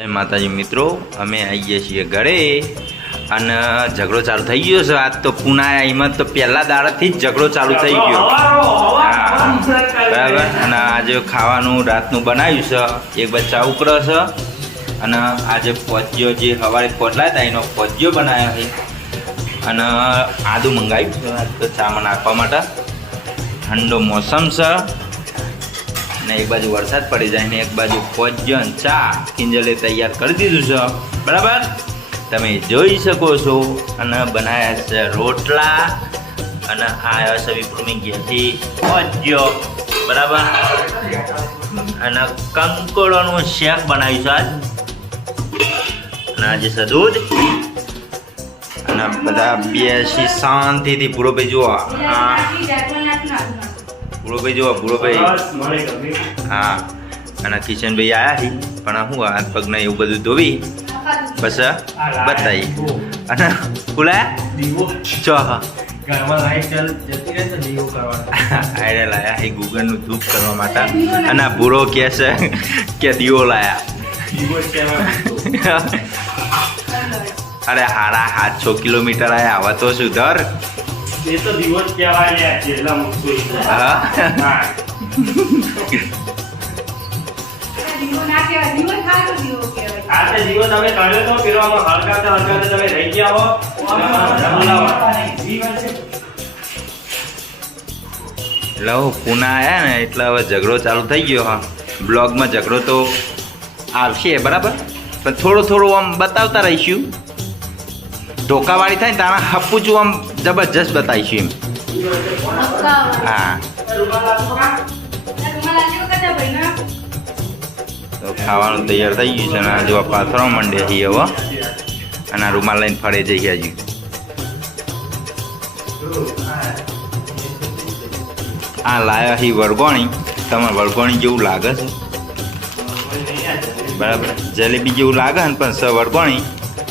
જય માતાજી મિત્રો અમે આવીએ છીએ ઘરે અને ઝઘડો ચાલુ થઈ ગયો છે. આજ તો પુના એમાં તો પહેલા દાડાથી જ ઝઘડો ચાલુ થઈ ગયો. હા બરાબર? અને આજે ખાવાનું રાતનું બનાવ્યું છે. એક બચ્ચા ઉકળે છે. અને આજે પોચ્યો જે સવારે પોટલા હતા એનો પોચ્યો બનાવ્યો છે. અને આદુ મંગાવ્યું છે. આજ તો ચામાં નાખવા માટે ઠંડો મોસમ છે. અને એક બાજુ વરસાદ પડી જાય ને એક બાજુ ભોજન ચા કિંજલે તૈયાર કરી દીધું છે. બરાબર? તમે જોઈ શકો છો. અને બનાવ્યા છે રોટલા. અને આ છે વિપ્રુની ઘેરથી ભોજ્યો બરાબર? અને કંકોડોનું શેક બનાવ્યું છે આજ. અને આજે છે દૂધ. અને બધા બેસી શાંતિથી પૂરો ભાઈ જુઓ. હા જોવા ભાઈ જુઓ પૂરો ભાઈ હા અને કિશનભાઈ આયા હી પણ હું હાથ પગને એવું બધું ધોવી. બસ બતાવી. અને ખુલા ચો હા. આયરે લાયા હી ગૂગલનું ધૂપ કરવા માટે. અને આ ભૂરો કહે છે કે દીવો લાયા. અરે હારા સાત છ કિલોમીટર આયા આવા તો સુધર એ તો દિવસ કહેવાય લે જેટલા મૂકશું હા? હા. આ તમે કાઢ્યો તો પેલો આમાં હલકાતા હલકાતા તમે રહી ગયા હો. એટલે હું પુના આવ્યા ને એટલે હવે ઝઘડો ચાલુ થઈ ગયો હા. બ્લોગમાં ઝઘડો તો આવશે બરાબર? પણ થોડો થોડું આમ બતાવતા રહીશું. ધોકાવાળી થાય ને તારા છું આમ જબરજસ્ત બતાવીશું એમ. હા. તો ખાવાનું તૈયાર થઈ ગયું છે અને આ જો આ પાથરવા માંડે છે હવે. અને આ રૂમાલ લઈને ફરે જઈ ગયા છીએ આ લાયા હી વરગોણી. તમારે વરગોણી જેવું લાગે છે? બરાબર. જલેબી જેવું લાગે ને પણ સ વરગોણી.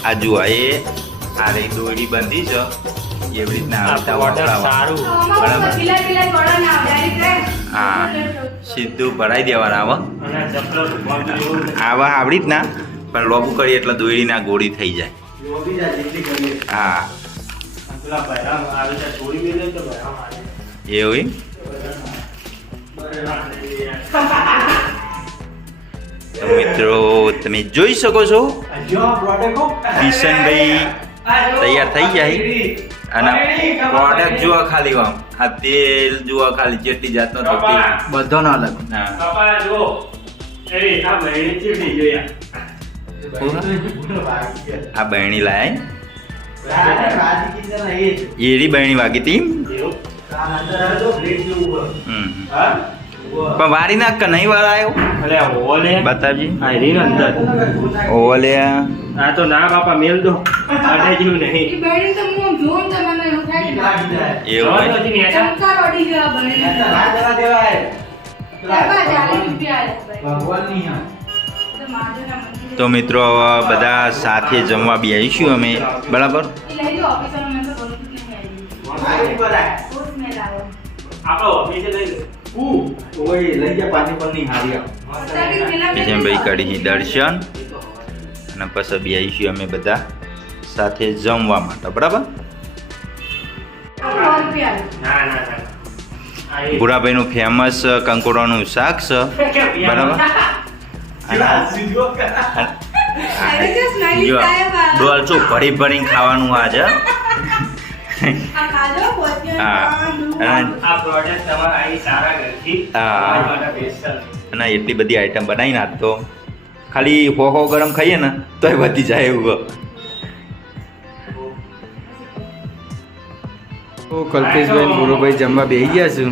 આ જુઓ એ આ રહી દોરી બંધી છે એવી રીતના બરાબર? હા. સીધું ભરાઈ દેવાના આવા આવડી જ ના પણ લોબુ કરીએ એટલે દોરીના ગોળી થઈ જાય. લોબી જા જેટલી કરીએ. હા. એવું? મિત્રો તમે જોઈ શકો છો? કિશનભાઈ તૈયાર થઈ જાય અને પ્રોડક્ટ જુઓ ખાલી આમ. આ તેલ જુઓ ખાલી જેટલી જાતનો તો તેલ. ન અલગ. પપ્પા જો એવી આ બહેરી ચીડી જોયા આ. બહેણી લાય. એરી બહેણી વાગી હતી હમ. હા? પણ વારી નાખ કે નહીં વાર આવ્યો? ઓલે. બતાવજી. આ રીન અંદર. ઓલે. આ તો ના બાપા મેલ દો. આડે જીવ નહીં. એવું જવા હોય. દો હજી નેચા. તો મિત્રો હવે બધા સાથે જમવા બી આવીશું અમે. બરાબર? આપણો ઓફિસે લઈ લે. કિશનભાઈ કરી દર્શન. અને પછી બી આવીશું અમે બધા સાથે જમવા માટે બરાબર? ભૂરાભાઈનું ફેમસ કંકોડાનું શાક છે. બરાબર? ડોલ શું ભરી ભરીને ખાવાનું આજે. હા. આ પ્રોડક્ટ તમારા અહીં સારા ઘરથી હા. અને એટલી બધી આઈટમ બનાવી નાખ તો. ખાલી હો હો ગરમ ખાઈએ ને તોય વધી જાય એવું તો કલ્પેશભાઈ ભૂરોભાઈ જમવા બેસી ગયા છું.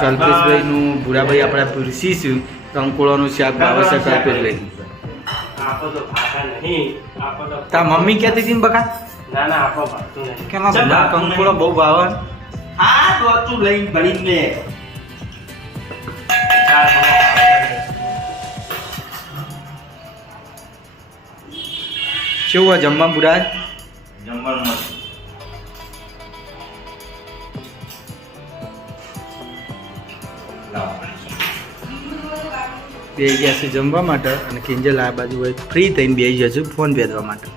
કલ્પેશભાઈનું ભૂરાભાઈ આપણે પૂરસીશું કંકોળાનું શાક ભાવે છે કલ્પેશભાઈ. આપો તો તો તા મમ્મી ક્યાંથી હતી ને બકા? ના ના આપો કંકોળો બહુ ભાવે? હા તો લઈને લે. ચાર કેવું હોય જમવા બુરાજ જમવાનું. બે ગયા છે જમવા માટે અને કિંજલ આ બાજુ હોય ફ્રી થઈને બે છે ફોન ભેદવા માટે.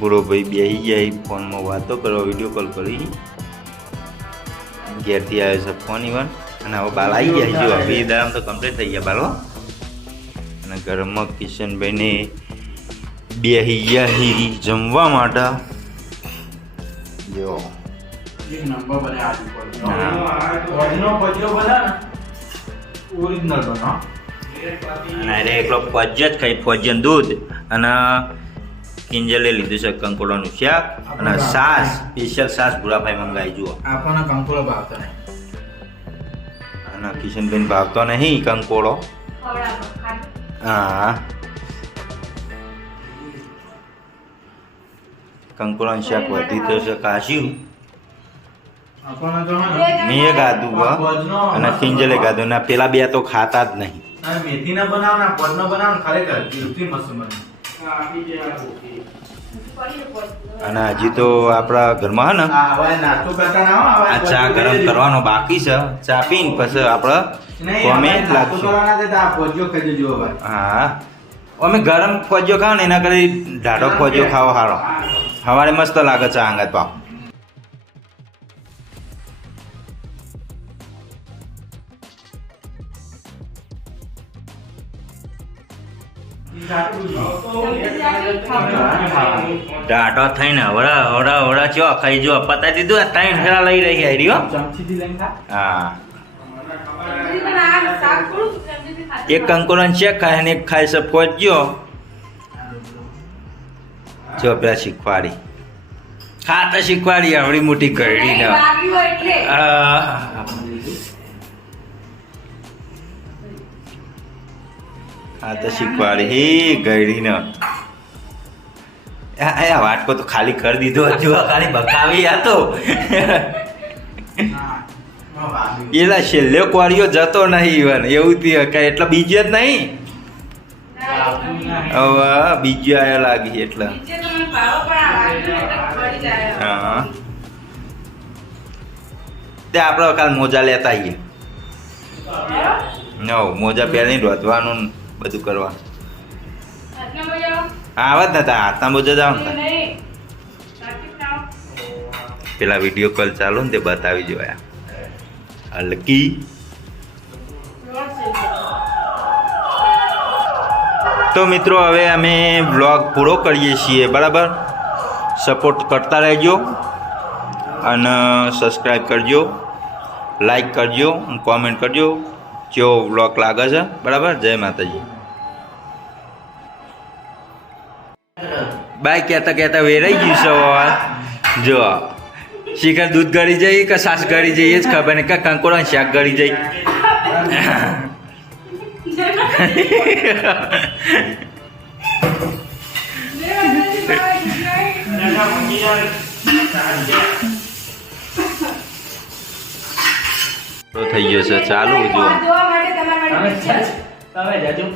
બુરો ભાઈ બેસી ગયા ફોનમાં વાતો કરવા વીડિયો કોલ કરી. ઘેરથી આવ્યો છે ફોન ઇવન અને હવે બાલ આવી ગયા જો હવે દામ તો કમ્પ્લીટ થઈ ગયા બાલો અને ઘરમાં કિશનભાઈને બેસી ગયા હી જમવા માટે. જો. ઓરિજિનલ બને ને ઓરિજિનલ બનો અને એકલો ફોજ જ ખાઈ ફોજન દૂધ. અને કિંજલે લીધું છે કંકોડાનું શાક અને સાસ સ્પેશિયલ સાસ ભૂરાભાઈ મંગાવી જુઓ. આપણને કંકોડો ભાવતો નહીં. અને કિશનબેન ભાવતો નહીં કંકોડો. હા. કંકોડાનું શાક વધી તો છે કાશ્યું મેં ગાધું અને કિંજલે ગાધું ના પેલા બે તો ખાતા જ નહીં. આ મેથીના બનાવ ને પડનો બનાવ ખરેખર મસ્ત બને. અને હજી તો આપણા ઘરમાં હે ને આ ના ચા ગરમ કરવાનો બાકી છે. ચા પીને પછી આપણે કોમે લાગશું હા. અમે ગરમ ખોજો ખાવ ને એના કરી ઢાઢો ખોજો ખાવો સારો. સવારે મસ્ત લાગે છે આંગત પાવ. ઢાઢો થઈને હવડા હવડા હવડા ચો ખાઈ જો પતાઈ દીધું આ ત્રણ ફેરા લઈ રહી ખા હા. એક કંકોરન છે ખાય ને એક ખાય છે પહોંચ્યો જો બે શીખવાડી. ખાતા શીખવાડી આવડી મોટી કરડી ને. હા તો શીખવાડી. હે ગયડી ને આ વાટકો તો ખાલી કરી દીધો. જો ખાલી બકાવી હતો. એલા છેલ્લે કોરિયો જતો નહીં ઈવન. એવું થયું કે એટલે બીજો જ નહીં? હવે બીજો આયો લાગી એટલે. હા. તે આપણે કાલ મોજા લેતા આવીએ નવ મોજા પહેરીને રોધવાનું બધું કરવા. આવત નતા હાથના મોજા જાવ પેલા વીડિયો કોલ ચાલુ ને તે બતાવી જોયા. હલકી તો મિત્રો હવે અમે વ્લોગ પૂરો કરીએ છીએ બરાબર? સપોર્ટ કરતા રહેજો અને સબસ્ક્રાઈબ કરજો લાઈક કરજો કોમેન્ટ કરજો. કેવો બ્લોક લાગે છે બરાબર જય માતાજી બાય કહેતા કહેતા વેરાઈ ગયું છે. જો શિખર દૂધ ગળી જઈ કે સાસ ગળી જઈએ એ જ ખબર નહીં કે કંકોડા શાક ગળી જઈ એના ભૂખી જાય. તો થઈ ગયો છે. ચાલુ જો. તમે જજો.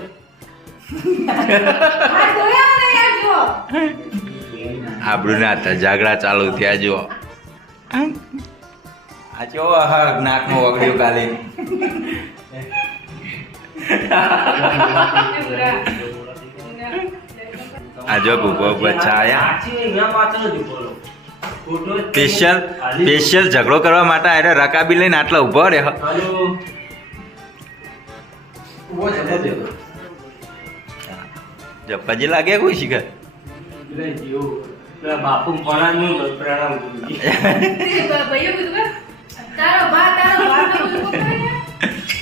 આબરૂ ના ઝઘડા ચાલુ થયા જો. આ જો હા નાકમાં વગડ્યું કાલે. આ જો ભૂપો બચ્ચા રહો. સ્પેશિયલ સ્પેશિયલ ઝઘડો કરવા માટે આરે રકાબી લઈને આટલા ઊભો રહે. ઊભો છે. જપ્પાજી લાગે કોઈ શીખર બાપુ પ્રણામ પ્રણામ તારો બા તારો બા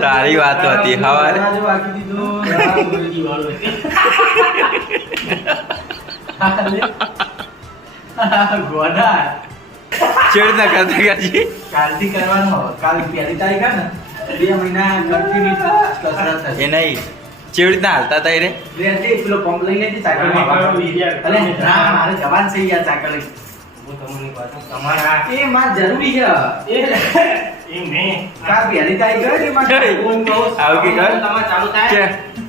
તારી વાત હતી, હવારે. ચેડ કરવાનું કાલ પહેલી તારીખ ને બે મહિના કન્ટિન્યુ એ હાલતા હતા રે પેલો પંપ લઈ લેતી સાયકલ હા, હા, બીજા. અરે ના મારે જવાન છે. હું તમને કહું તમારા એ માર જરૂરી છે. એ મેં. કાલ પહેલી તારીખ હોય ને મારે હું કહું છું, કે કર? તમારે ચાલુ થાય? કે?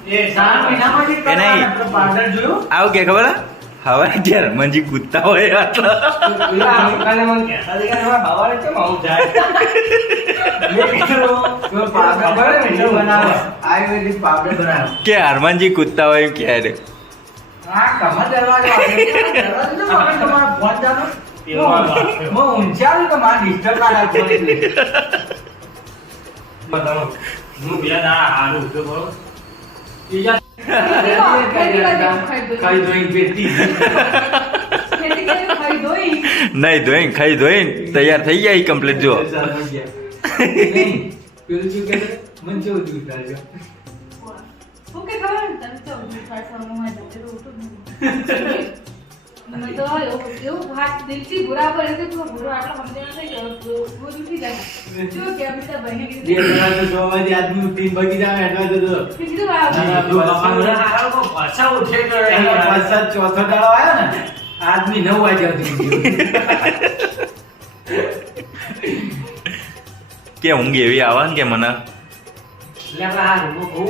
એ મહિનામાં જ જોયું? આવું ખબર હે? હવે મંજી કૂદતા હોય આટલા પેલા મને કહેતા કે હવે કેમ આવું જાય કે હનુમાનજી કૂદતા હોય એમ કહે રે આ કમર દરવાજો તમારો ફોન ચાલુ. હું ઊંચાડું તો મારે ના બતાવો. હું હારું ખાઈ ધોઈ. નહીં ધોઈને ખાઈ ધોઈને તૈયાર થઈ ગયા કમ્પ્લીટ જો પેલું શું છે? મને દૂધ લાગ્યો. શું ખબર તો હોય ઉઠું. મને તો એવું દિલથી પડે તું આટલો સમજણ થઈ ગયો જાય. કે આદમી ઉઠીને બગી જાય એટલે તો જો. કીધું આ ના, ના, બાપા મને હારું કહું, પાછા ઉઠે તો પાછા ચોથો દાડો આવ્યો ને આદમી નવ વાગે ઉઠી કે ઊંઘ એવી આવે ને કે મને? એટલે આ હારું, બહુ બહુ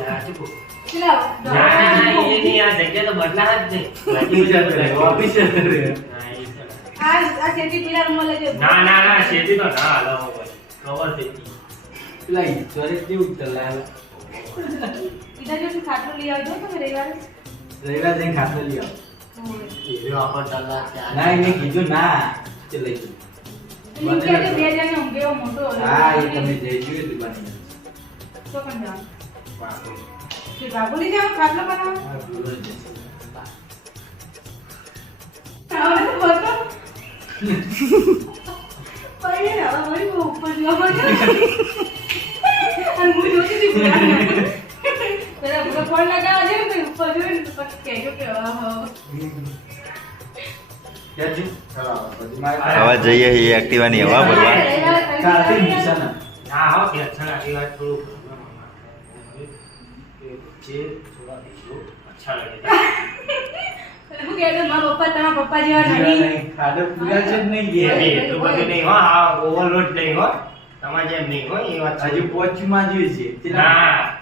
યાર, ના, ના, ના, શેતી તો ના હાલો ભાઈ કવર પેલા ઈશ્વરે કેવું ચલાવે બીજા દિવસે ખાટલો લઈ આવજો તમે રવિવારે રવિવાર જઈને ખાતો લઈ આવો. એવી ઓફર ચાલવા ના એને કીધું લઈ મોટો હા એ તમે જઈ તો પણ જાઓ. કે બાબુલી ખાટલો બનાવો તો. પૈડે ને હવે બહુ ઉપર જોવા અને હું જોતી હતી પેલા. પેલા ફોન લગાવવા જાય ને ઉપર જોઈને પછી કહેજો કે હા, હા. ક્યાંથી? ચાલો આવો. જઈએ એ એક્ટિવાની હવા ભરવા ના હો કે અચ્છા લાગી વાત થોડું. જે દિવસો અચ્છા લાગે. હું કહેતો મારા પપ્પા તમારા પપ્પા જેવા નહીં નહીં. ખાધો પૂરા જ નહીં એ. બધું નહીં હો. હા ઓવરલોડ નહીં હો. તમારે જેમ નહીં હો એ વાત હજુ પોચમાં જોઈએ છે ના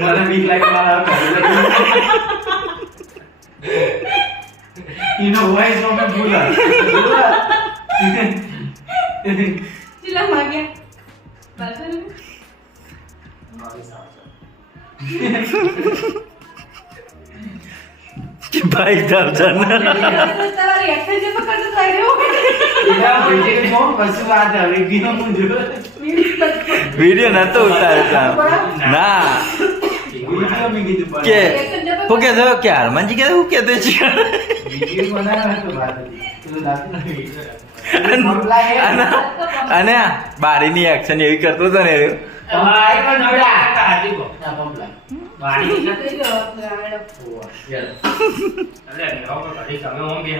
મને બીક લાગે મારા. એનો voice અમે ભૂલા. ભૂલા. ચીલા માગ્યા બાજુ ને. કે ભાઈ દર્શન તમારી exercise તો કરતો તો આવ્યો. એના ભાઈ કે કોણ પછી વાત ગીનો હું જોયો. વીડિયો નતો ઉતારતા ના વીડિયો મેં કીધું પણ. કે હું કે હનુમાનજી કે હું કહેતો છે તો વાત હતી. પેલું દાખલો વીડિયો. મામલા એ અને બારીની એક્શન એવી કરતો હતો ને છે કે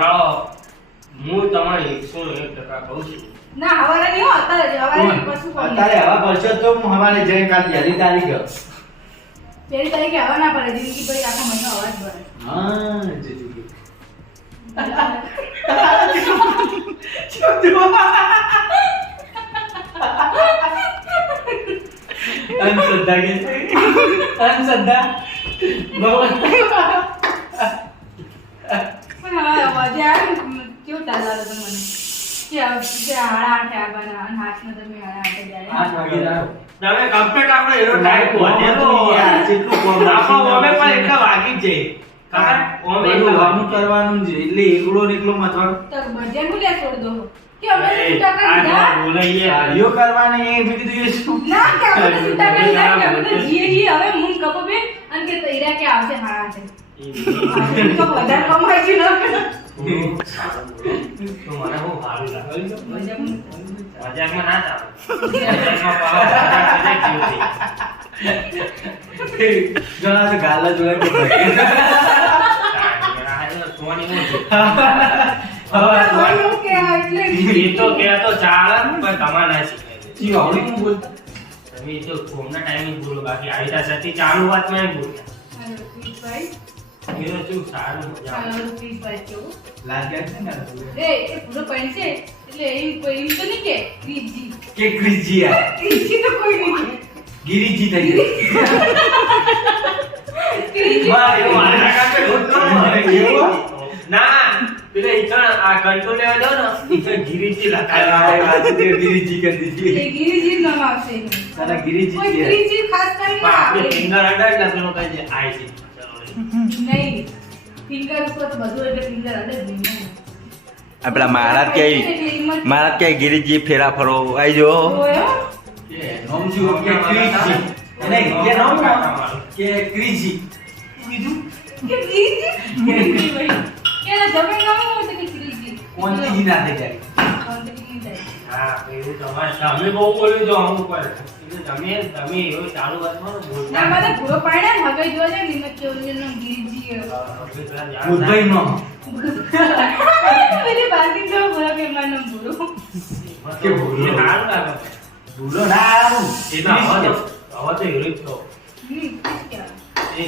હું તમારી એકસો એક ટકા કહું છું ના હવારે નહીં હો અત્યારે? અત્યારે. હવા પડશે તો હું હવારે જઈને કાલ તારીખ પહેલી તારીખે હવા ના પડે જિંદગી ભરી આખો મહિનો હવા જ ભરે. હા જજુકી. અંધશ્રદ્ધા કે અંધશ્રદ્ધા? બહુ. પણ હવે અવાજે આવે કેવું ચાલવા દો મને કે હાડા આઠે આવવાના હાથમાં તમે હાડા આઠે જાય આઠ વાગે જાઓ. તમે કમ્પ્લીટ આપણે એનો ટાઈમ વધેલો જેટલું કોમ આપણો ઓમે પણ એટલા વાગી જ જાય. ખબર ઓમે એટલા વાનું કરવાનું છે એટલે એકલો ને એકલો મથવાનું તો ભજન હું લે છોડ દો કે અમે તો છૂટા કરી જો બોલાઈએ. કાર્યો કરવાની એ મેં કીધું એ શું ના કે અમે તો છૂટા કરી દા કે અમે તો જીએ જીએ. હવે મૂન કપો બે અને કે તૈરા કે આવશે હાડા આઠે તો વધારે કમાઈ છે ન. મજાકમાં ના ચાલે તો ગાલા જોડે કે ભાઈ તારે સોની હું છું. હવે એવું કે આ એટલે એ તો કહેતો ચાલે પણ તમારે ના આવડી હું બોલ તમે તો ફોનના ટાઈમે બોલો બાકી આવી ત્યાં ચાલુ વાતમાં એમ બોલતા શું સારું. હાલો, પ્લીઝભાઈ કેવું? લાગ્યા છે ને એ એ પૂરો point છે એટલે એમ કોઈ એમ તો નહીં કે ક્રીજી કે ક્રિજી આ ક્રીજી તો કોઈ નહીં કે થઈ ગઈ ક્રીજી મારા કાકે હોતું ન હોય. ના પેલા ઈકણ આ કંટ્રોલ લેવા જાવ ને ઈકણ ગિરીજી લખાય વાત છે કરી દીધી એ ગિરિજી નામ આવશે એનું. તારા કોઈ કે ખાસ કરીને આપણે. ફિંગર અડાડ એટલે પેલો કહે છે. નહીં ફિંગર ઉપર બધું એટલે ફિંગર અડે જ નહીં ને. આ પેલા મહારાજ કે મહારાજ કે ગિરિજી ફેરા ફરો આવી જો જોયો? કે નામ શું કે ક્રિજી નહીં કે નામ કે ક્રિજી બીજું કે ક્રીજી? ક્રીજી ભાઈ. કે એના જમે નામ શું હતું કે ક્રીજી? કોંતીજી ના થઈ જાય. હા એવું તમારે તમે બહુ બોલ્યું છો અમુક વાર. તમે તમે એવું ચાલુ વાતમાં ને ના, મને પૂરો પાડ્યા ને હવે જોજે ને કેવું છે ને ગિરિજી નો પેલી બાકી તો બોલો. કે મારું ભૂરો. કે ભૂલો સારું લાગે. ભૂલો ના આવું. એટલે હવે હવે. તો એવું જ કહો. હમ,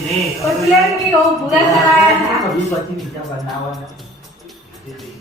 નહીં કોઈ પ્લેન બી ભૂરા કરાયા કભી પછી નીચે બનાવવાના એ નહીં.